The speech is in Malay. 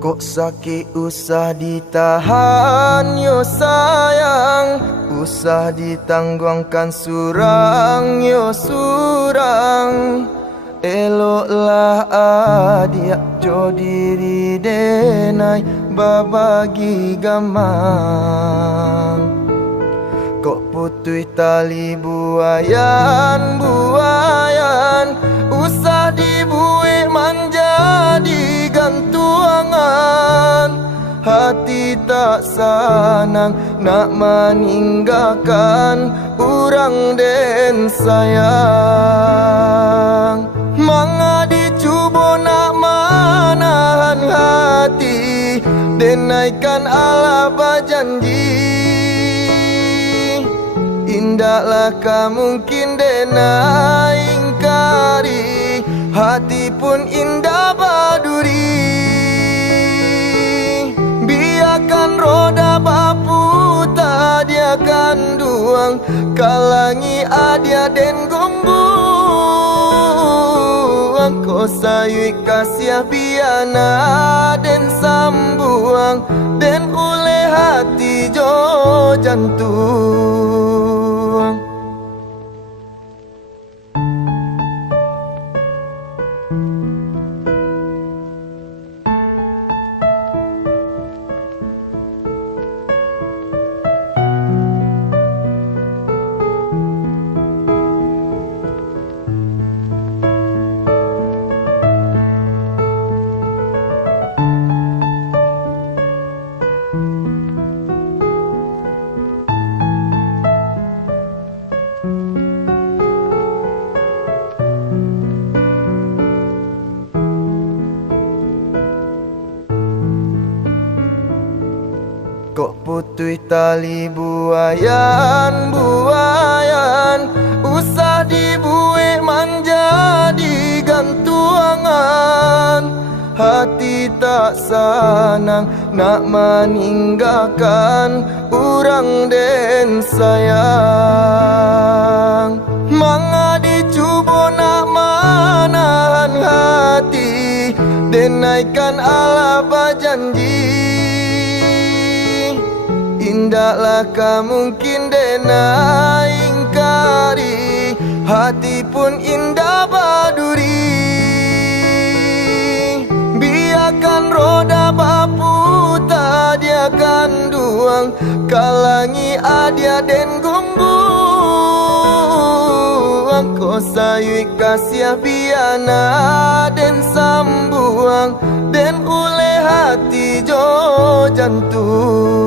Kok sakit usah ditahan yo sayang, usah ditangguhkan surang yo surang. Eloklah adia jo diri denai babagi gamang. Kok putui tali buayan buayan, usah dibuih menjadi gantuangan. Hati tak senang nak meninggalkan orang den sayang. Manga dicuba nak menahan hati, denaikan Allah berjanji. Indahlah mungkin dena ingkari, hati pun indah baduri. Biarkan roda baputar dia akan duang, kalangi adia den gombuang. Ko sayui kasih biana den sambuang, den ule hati jo jantung. Kok putui tali buayan buayan, usah dibuih menjadi gantuangan. Hati tak senang nak meninggalkan orang den sayang. Manga dicuba nak menahan hati, denaikan Allah berjanji. Indahlah mungkin dena ingkari, hati pun indah baduri. Biarkan roda baputar dia akan duang, kalangi adia den gombuang. Ko sayui kasih biana den sambuang, den ule hati jo jantung.